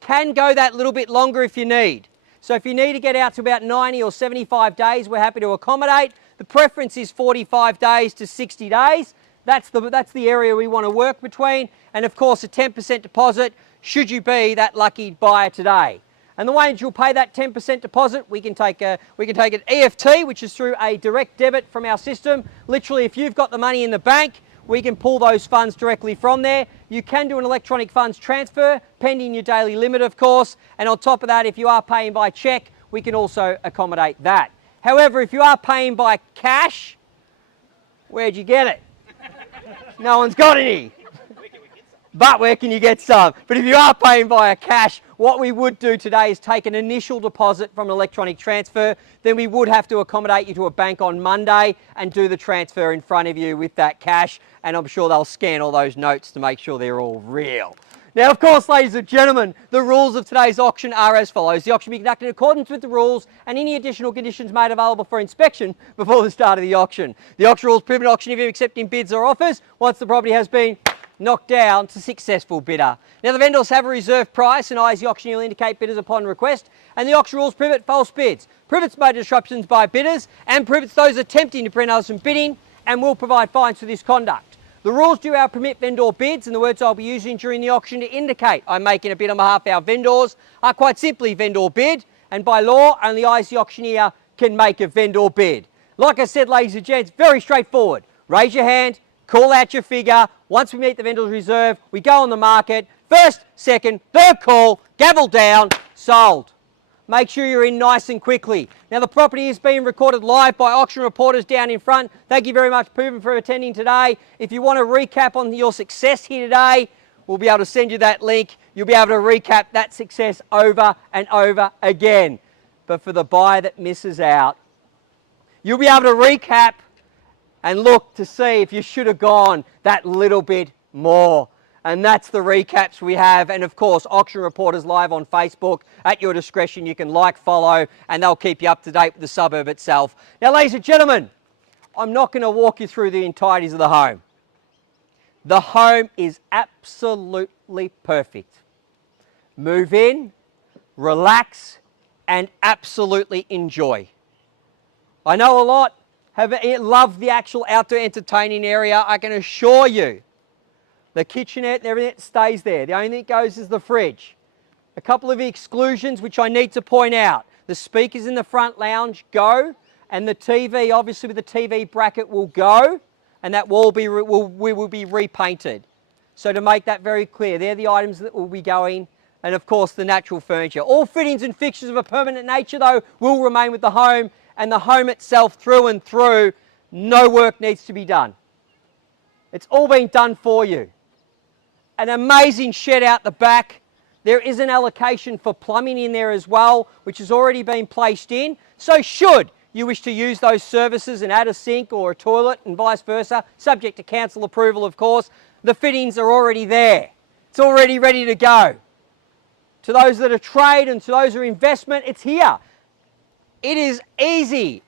can go that little bit longer if you need. So if you need to get out to about 90 or 75 days, we're happy to accommodate. The preference is 45 days to 60 days. That's the area we want to work between. And of course, a 10% deposit should you be that lucky buyer today. And the way that you'll pay that 10% deposit, we can take an EFT, which is through a direct debit from our system. Literally, if you've got the money in the bank, we can pull those funds directly from there. You can do an electronic funds transfer, pending your daily limit, of course. And on top of that, if you are paying by cheque, we can also accommodate that. However, if you are paying by cash, where'd you get it? No one's got any. But where can you get some? But if you are paying via cash, what we would do today is take an initial deposit from an electronic transfer. Then we would have to accommodate you to a bank on Monday and do the transfer in front of you with that cash. And I'm sure they'll scan all those notes to make sure they're all real. Now, of course, ladies and gentlemen, the rules of today's auction are as follows. The auction will be conducted in accordance with the rules and any additional conditions made available for inspection before the start of the auction. The auction rules prohibit auctioneer accepting bids or offers once the property has been knocked down to successful bidder. Now, the vendors have a reserve price and the auctioneer will indicate bidders upon request, and the auction rules prohibit false bids, prohibits major disruptions by bidders, and prohibits those attempting to prevent others from bidding, and will provide fines for this conduct. The rules do permit vendor bids, and the words I'll be using during the auction to indicate I'm making a bid on behalf of our vendors are quite simply vendor bid, and by law, only I as the auctioneer can make a vendor bid. Like I said, ladies and gents, very straightforward. Raise your hand, call out your figure. Once we meet the vendor's reserve, we go on the market. First, second, third call, gavel down, sold. Make sure you're in nice and quickly. Now, the property is being recorded live by auction reporters down in front. Thank you very much, Pooven, for attending today. If you want to recap on your success here today, we'll be able to send you that link. You'll be able to recap that success over and over again. But for the buyer that misses out, you'll be able to recap and look to see if you should have gone that little bit more. And that's the recaps we have. And of course, auction reporters live on Facebook at your discretion. You can like, follow, and they'll keep you up to date with the suburb itself. Now, ladies and gentlemen, I'm not going to walk you through the entireties of the home. The home is absolutely perfect. Move in, relax, and absolutely enjoy. I know a lot love the actual outdoor entertaining area. I can assure you, the kitchenette and everything stays there. The only thing that goes is the fridge. A couple of exclusions which I need to point out. The speakers in the front lounge go, and the TV, obviously with the TV bracket, will go, and that will be repainted. So to make that very clear, they're the items that will be going, and of course the natural furniture. All fittings and fixtures of a permanent nature, though, will remain with the home, and the home itself through and through, no work needs to be done. It's all been done for you. An amazing shed out the back. There is an allocation for plumbing in there as well, which has already been placed in. So should you wish to use those services and add a sink or a toilet and vice versa, subject to council approval, of course, the fittings are already there. It's already ready to go. To those that are trade and to those who are investment, it's here. It is easy.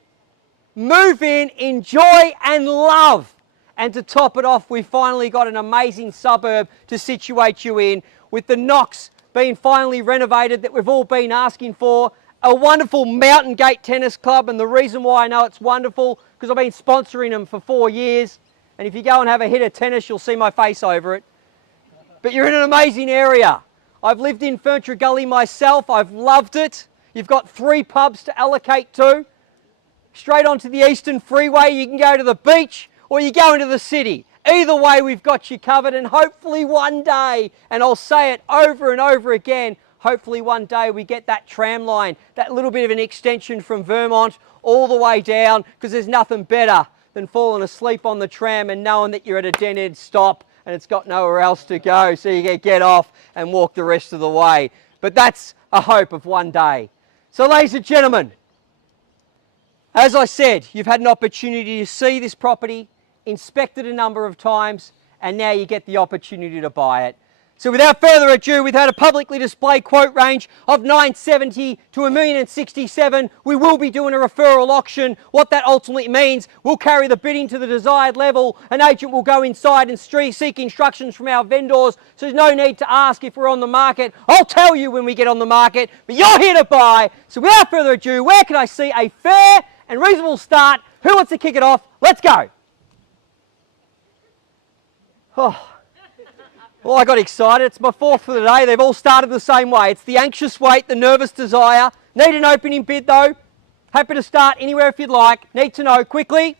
Move in, enjoy and love. And to top it off, we finally got an amazing suburb to situate you in, with the Knox being finally renovated that we've all been asking for. A wonderful Mountain Gate Tennis Club, and the reason why I know it's wonderful, because I've been sponsoring them for 4 years. And if you go and have a hit of tennis, you'll see my face over it. But you're in an amazing area. I've lived in Ferntree Gully myself. I've loved it. You've got 3 pubs to allocate to. Straight onto the Eastern Freeway, you can go to the beach or you go into the city. Either way, we've got you covered, and hopefully one day, and I'll say it over and over again, hopefully one day we get that tram line, that little bit of an extension from Vermont all the way down, because there's nothing better than falling asleep on the tram and knowing that you're at a dead-end stop and it's got nowhere else to go, so you can get off and walk the rest of the way. But that's a hope of one day. So, ladies and gentlemen, as I said, you've had an opportunity to see this property, inspect it a number of times, and now you get the opportunity to buy it. So without further ado, we've had a publicly displayed quote range of 970 to 1,067,000. We will be doing a referral auction. What that ultimately means, we'll carry the bidding to the desired level. An agent will go inside and seek instructions from our vendors. So there's no need to ask if we're on the market. I'll tell you when we get on the market, but you're here to buy. So without further ado, where can I see a fair and reasonable start? Who wants to kick it off? Let's go. Oh. Well, I got excited. It's my fourth for the day. They've all started the same way. It's the anxious wait, the nervous desire. Need an opening bid though. Happy to start anywhere if you'd like. Need to know quickly.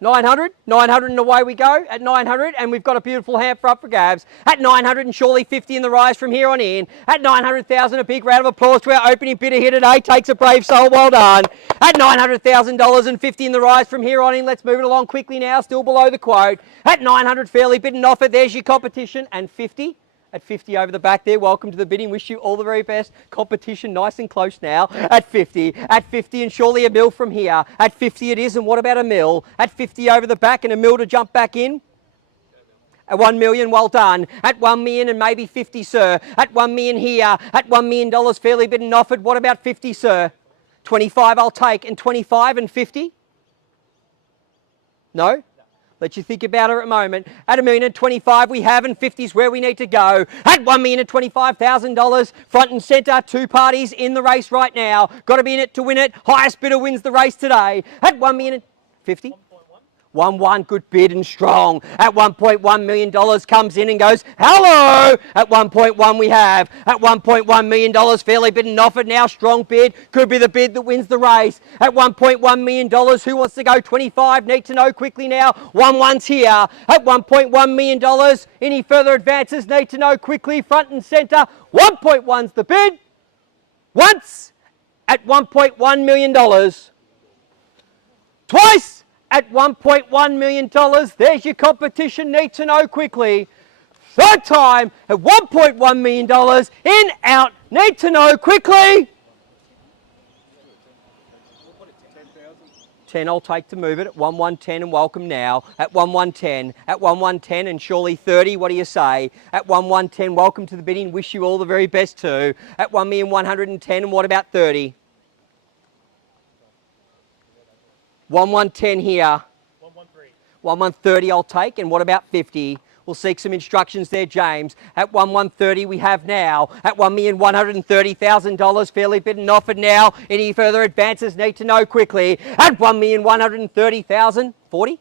900, 900 and away we go at 900, and we've got a beautiful hamper up for grabs at 900 and surely 50 in the rise from here on in. At 900,000, a big round of applause to our opening bidder here today. Takes a brave soul, well done. At $900,000 and 50 in the rise from here on in. Let's move it along quickly now, still below the quote. At 900, fairly bid and offer. There's your competition, and 50. At 50 over the back there, welcome to the bidding. Wish you all the very best. Competition nice and close now. At 50, and surely a mil from here. At 50 it is, and what about a mil? At 50 over the back and a mil to jump back in. At 1 million, well done. At 1 million and maybe 50, sir. At 1 million here. At $1 million, fairly bid and offered. What about 50, sir? 25 I'll take, and 25 and 50? No? Let you think about it a moment. At $1,025,000 we have, and 50 is where we need to go. At $1,025,000, front and centre, two parties in the race right now. Got to be in it to win it. Highest bidder wins the race today. At $1,050,000. 1-1, good bid and strong. At $1.1 million comes in and goes, hello! At 1.1 we have. At $1.1 million, fairly bid and offered now, strong bid. Could be the bid that wins the race. At $1.1 million, who wants to go 25? Need to know quickly now. 1-1's here. At $1.1 million, any further advances? Need to know quickly, front and centre. 1.1's the bid. Once at $1.1 million. Twice at $1.1 million. There's your competition. Need to know quickly. Third time at $1.1 million. In, out. Need to know quickly. 10 I'll take to move it at 1,110 and welcome now. At 1,110. At 1,110 and surely 30. What do you say? At 1,110, welcome to the bidding. Wish you all the very best too. At 1,110 and what about 30? 1,110 here. 113. 1,130 I'll take, and what about 50? We'll seek some instructions there, James. At 1,130 we have now. At $1,130,000, fairly bid and offered now. Any further advances? Need to know quickly. At $1,130,000, 40?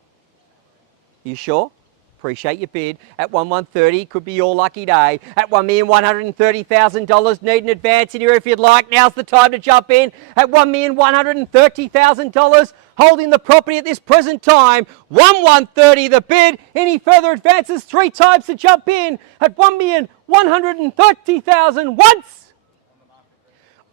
You sure? Appreciate your bid. At 1,130, could be your lucky day. At $1,130,000, need an advance in here if you'd like. Now's the time to jump in. At $1,130,000, holding the property at this present time. 1,130 the bid. Any further advances? 3 times to jump in. At $1,130,000 once.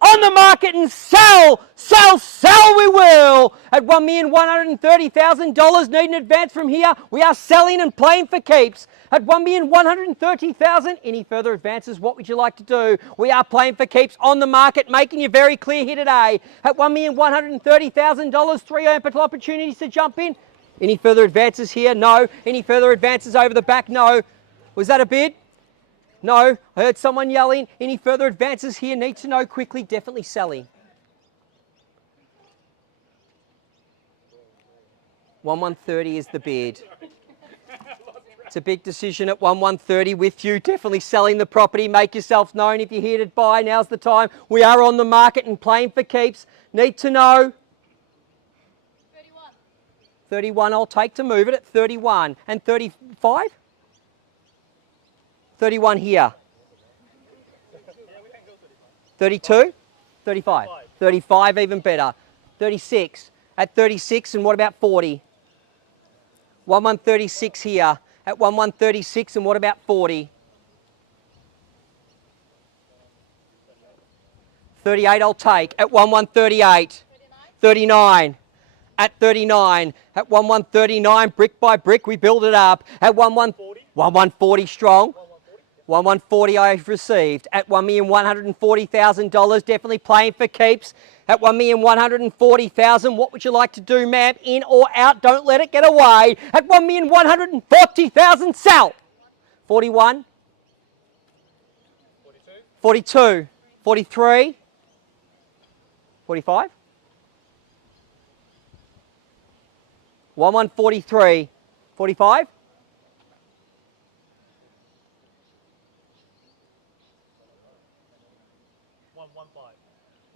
On the market and sell, sell, sell we will. At $1,130,000, need an advance from here. We are selling and playing for keeps. At $1,130,000, any further advances? What would you like to do? We are playing for keeps on the market, making you very clear here today. At $1,130,000, 3 ample opportunities to jump in. Any further advances here? No. Any further advances over the back? No. Was that a bid? No, I heard someone yelling. Any further advances here? Need to know quickly. Definitely selling. 1,130 is the bid. It's a big decision at 1,130 with you. Definitely selling the property. Make yourself known if you're here to buy. Now's the time. We are on the market and playing for keeps. Need to know. 31. 31 I'll take to move it at 31. And 35? 31 here. 32? 35. 35 even better. 36. At 36 and what about 40? 1,136 here. At 1,136 and what about 40? 38 I'll take. At 1,138. 39. At 39. At 1,139, brick by brick, we build it up. At 1,140 strong. 1,140 I've received. At $1,140,000, definitely playing for keeps. At $1,140,000, what would you like to do, ma'am? In or out? Don't let it get away. At $1,140,000, sell. 41, 42, 43, 45, 1143, 45,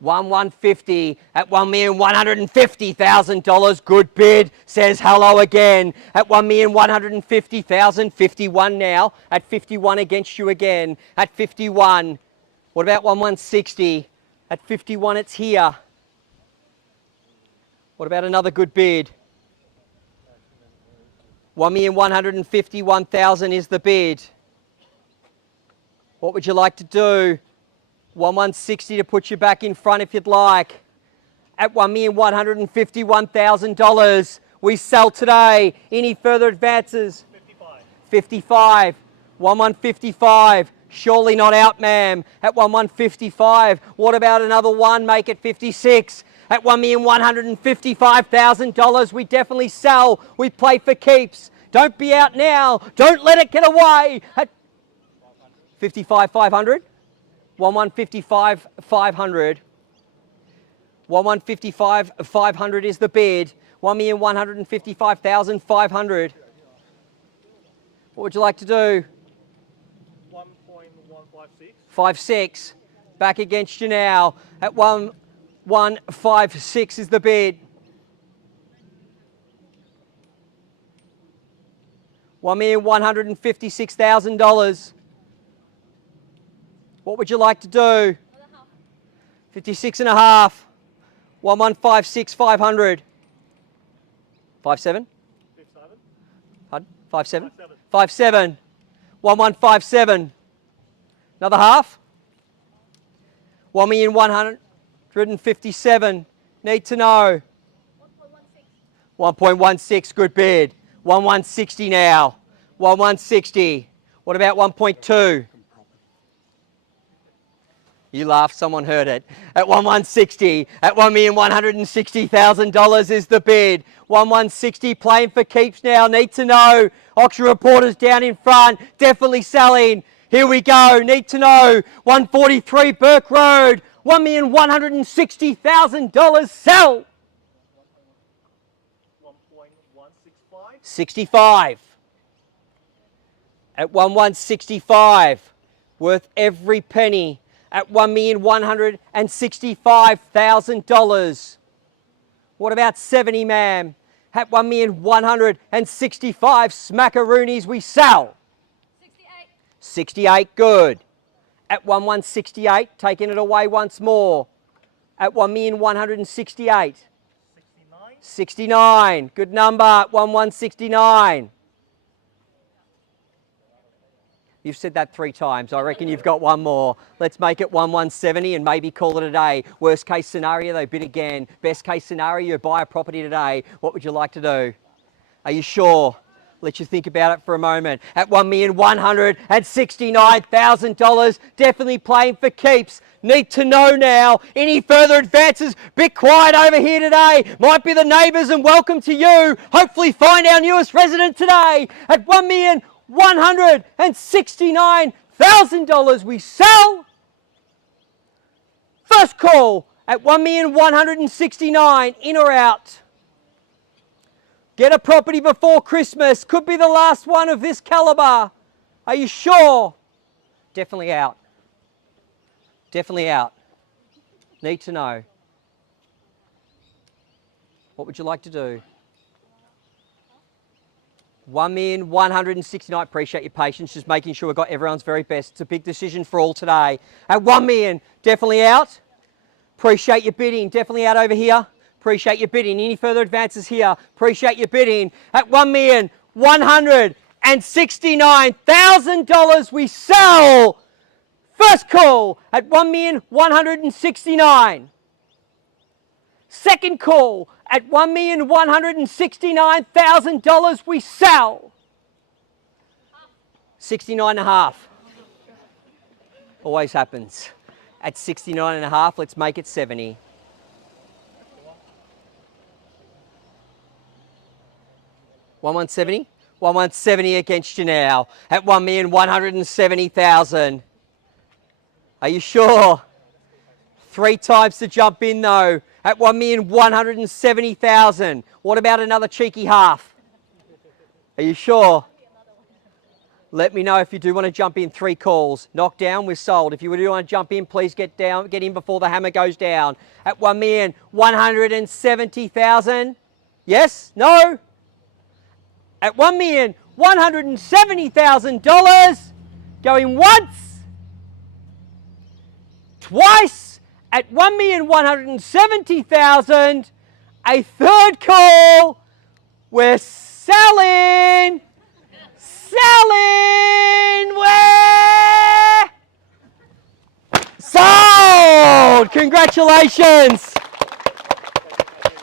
1150 at $1,150,000. Good bid. Says hello again at $1,150,000. 51 now at 51 against you again at 51. What about 1160 at 51? It's here. What about another good bid? 1,151,000 is the bid. What would you like to do? 1160 to put you back in front if you'd like. At $1,151,000, we sell today. Any further advances? 55. 55. 1155. Surely not out, ma'am. At 1155. What about another one? Make it 56. At $1,155,000, we definitely sell. We play for keeps. Don't be out now. Don't let it get away. At 55,500. 1155,500. 1155,500 is the bid. 1,155,500. What would you like to do? 1.156. 56. Back against you now. At 1,156 is the bid. $1,156,000. What would you like to do? 56 and a half. 1156,500. 57? 57. Pardon? 57? 57. 57. 1157. Another half. 1,157,000. Need to know. 1.16. Good bid. 1,160 now. 1,160. What about 1.2? You laughed, someone heard it. At 1,160, at $1,160,000 is the bid. 1,160 playing for keeps now. Need to know. Auction reporters down in front, definitely selling. Here we go. Need to know. 143 Burke Road, $1,160,000 sell. 1.165. 65. At 1,165, worth every penny. At $1,165,000. What about 70, ma'am? At 1,165 smackaroonies we sell. 68. 68, good. At 1,168, taking it away once more. At 1,168. 69. 69, good number. At 1,169. You've said that 3 times. I reckon you've got one more. Let's make it 1,170 and maybe call it a day. Worst case scenario, they bid again. Best case scenario, you buy a property today. What would you like to do? Are you sure? Let you think about it for a moment. At $1,169,000, definitely playing for keeps. Need to know now. Any further advances? Bit quiet over here today. Might be the neighbours, and welcome to you. Hopefully find our newest resident today. At $1,169,000 we sell. First call at $1,169,000, in or out. Get a property before Christmas. Could be the last one of this calibre. Are you sure? Definitely out. Definitely out. Need to know. What would you like to do? 1,169,000. Appreciate your patience, just making sure we've got everyone's very best. It's a big decision for all today. At 1 million, definitely out. Appreciate your bidding. Definitely out over here. Appreciate your bidding. Any further advances here? Appreciate your bidding. At $1,169,000 we sell. First call at $1,169,000. Second call at $1,169,000 we sell. 69.5. Always happens. At 69.5, let's make it 70. $1,170? 170 against you now at 1,170,000. Are you sure? 3 times to jump in though at 1,170,000. What about another cheeky half? Are you sure? Let me know if you do want to jump in. 3 calls. Knocked down, we're sold. If you do want to jump in, please get in before the hammer goes down. At 1,170,000. Yes? No? At $1,170,000. Going once. Twice. At 1,170,000. A 3rd call. We're selling. Selling. Where? Sold. Congratulations.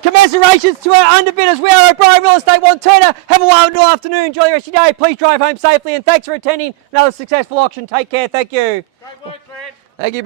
Commiserations to our underbidders. We are OBrien Real Estate Wantirna. Have a wonderful afternoon. Enjoy the rest of your day. Please drive home safely and thanks for attending another successful auction. Take care. Thank you. Great work, Grant. Thank you.